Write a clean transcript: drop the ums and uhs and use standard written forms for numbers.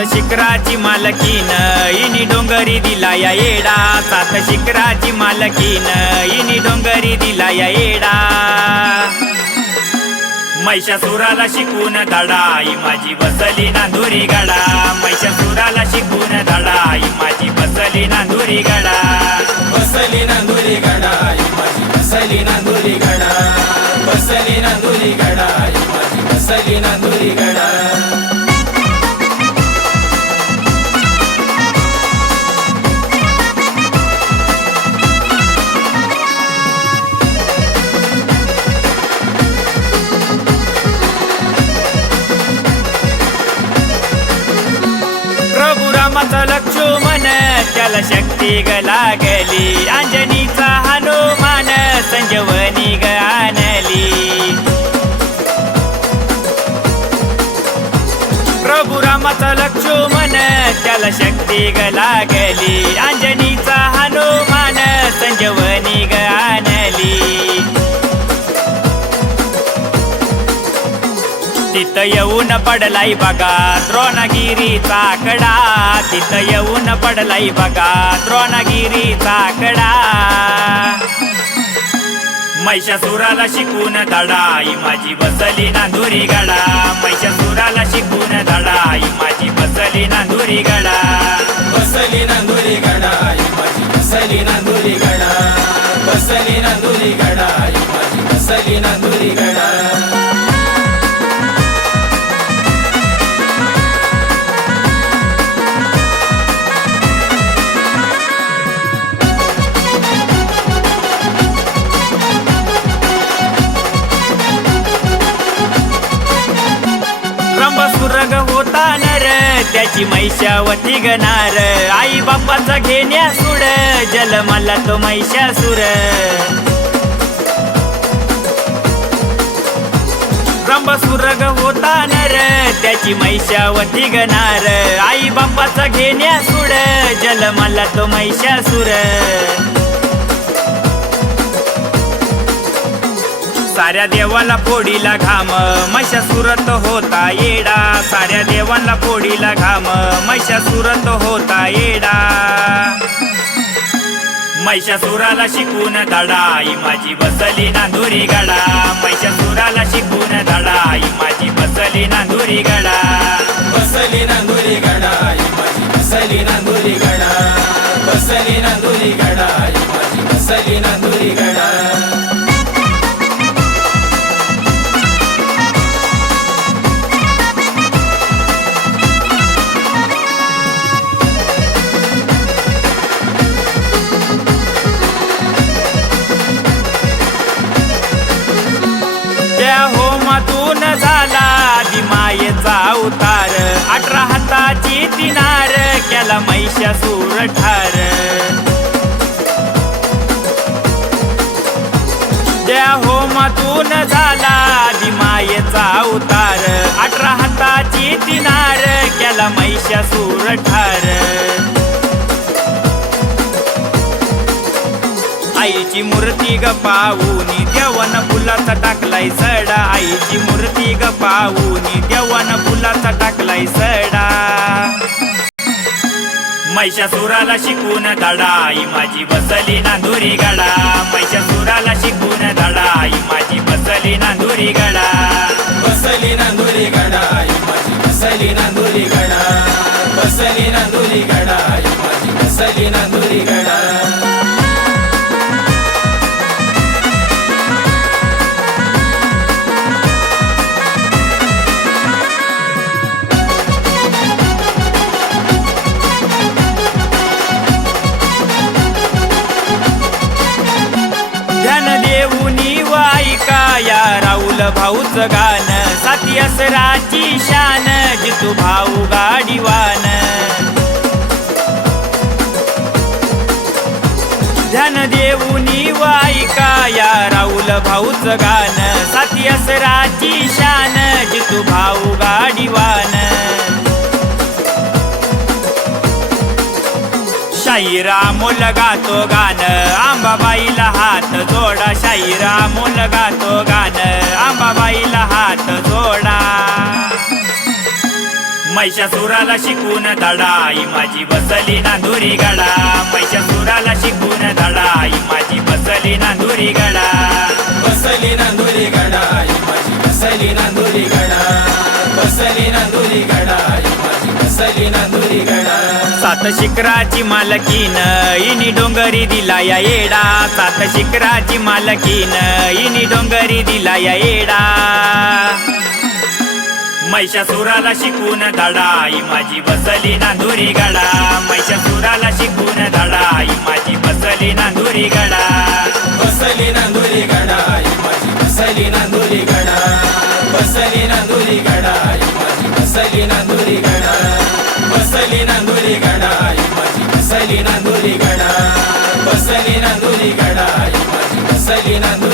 शिखराची मालकीन इनी डोंगरी दिला या येडा, सात शिखराची मालकीन इनी डोंगरी दिला या येडा। महिषासुराला शिकून धडा ही माझी बसली नांदुरी गडा, महिषासुराला शिकून धडा ही माझी बसली नांदुरी गडा, बसली नांदुरी गडा ही माझी बसली नांदुरी गडा, बसली नांदुरी गडा ही माझी बसली नांदुरी गडा। रामाचा लक्ष्मण त्याला शक्ती ग लागली, अंजनीचा हनुमान संजीवनी ग आणली। प्रभू रामाचा लक्ष्मण त्याला शक्ती ग लागली, अंजनीचा हनुमान संजीवनी ग आणली। तिथं येऊन पडलाई बघा द्रोणगिरीचा कडा, तिथं येऊन पडलाई बघा द्रोणगिरीचा कडा। महिषासुराला शिकून धडा ही माझी बसली नांदुरी गडा, महिषासुराला शिकून धडा ही माझी बसली नांदुरी गडा, बसली नांदुरी गडा ही माझी बसली नांदुरी गडा, बसली नांदुरी गडा ही माझी बसली नांदुरी गडा। रंबसुरग होता नर त्याची महिषावती गनार, आई बापाचा घेण्या सुड जलमला तो महिषासुर। रंबसुरग होता नर त्याची महिषावती गनार, आई बापाचा घेण्या सुड जलमला तो महिषासुर। साऱ्या देवाला फोडीला घाम महिषासुरत होता येडा, साऱ्या देवाला फोडीला घाम महिषासुरत होता येडा। महिषासुराला शिकून धडा ही माझी बसली नांदुरी गडा, महिषासुराला शिकून धडा ही माझी बसली नांदुरी गडा, बसली नांदुरी गडा ही माझी बसली नांदुरी गडा, बसली नांदुरी गडा ही माझी बसली नांदुरी गडा। त्या होमातून झाला भीमायेचा अवतार, 18 हाताची तिनार केला महिषासुर ठार। त्या होमातून झाला भीमायेचा अवतार, 18 हाताची तिनार केला महिषासुर ठार। आईची मूर्ती ग पाहूनी देवान फुलाचा टाकलाय सडा, आईची मूर्ती ग पाहूनी देवान फुलाचा टाकलाय सडा। महिषासुराला शिकून धडा ही माझी बसली नांदुरी गडा, महिषासुराला शिकून धडा ही माझी बसली नांदुरी गडा, बसली नांदुरी गडा ही माझी बसली नांदुरी गडा, बसली नांदुरी गडा ही माझी बसली नांदुरी गडा। या राहुल भाऊच गान साती असराची शान, जितू भाऊ गाडीवान। ध्यान देऊनी वाईका या राहुल भाऊच गान साती असराची शान, जितू भाऊ गाडीवान। शाहीरामोल गातो गान आंबाबाईला हात जोडा, शाहीरामोल गातो गान आंबाबाईला हात जोडा। महिषासुराला शिकून धडा ही माझी बसली नांदुरी गडा महिषासुराला शिकून धडा ही माझी बसली नांदुरी गडा बसली नांदुरी गडा ही माझी बसली नांदुरी गडा बसली नांदुरी गडा ही माझी बसली नांदुरी गडा सात शिखराची मालकीन इनी डोंगरी दिला या येडा सात शिखराची मालकीन इनी डोंगरी दिला या येडा महिषासुराला शिकून धडा ही माझी बसली नांदुरी गडा महिषासुराला शिकून धडा ही माझी बसली नांदुरी गडा बसली नांदुरी गडा ही माझी बसली नांदुरी गडा बसली नांदुरी गडा ही माझी बसली नांदुरी गडा बसली नांदुरी गडा ही माझी बसली नांदुरी गडा बसली नांदुरी गडा ही माझी बसली नांदुरी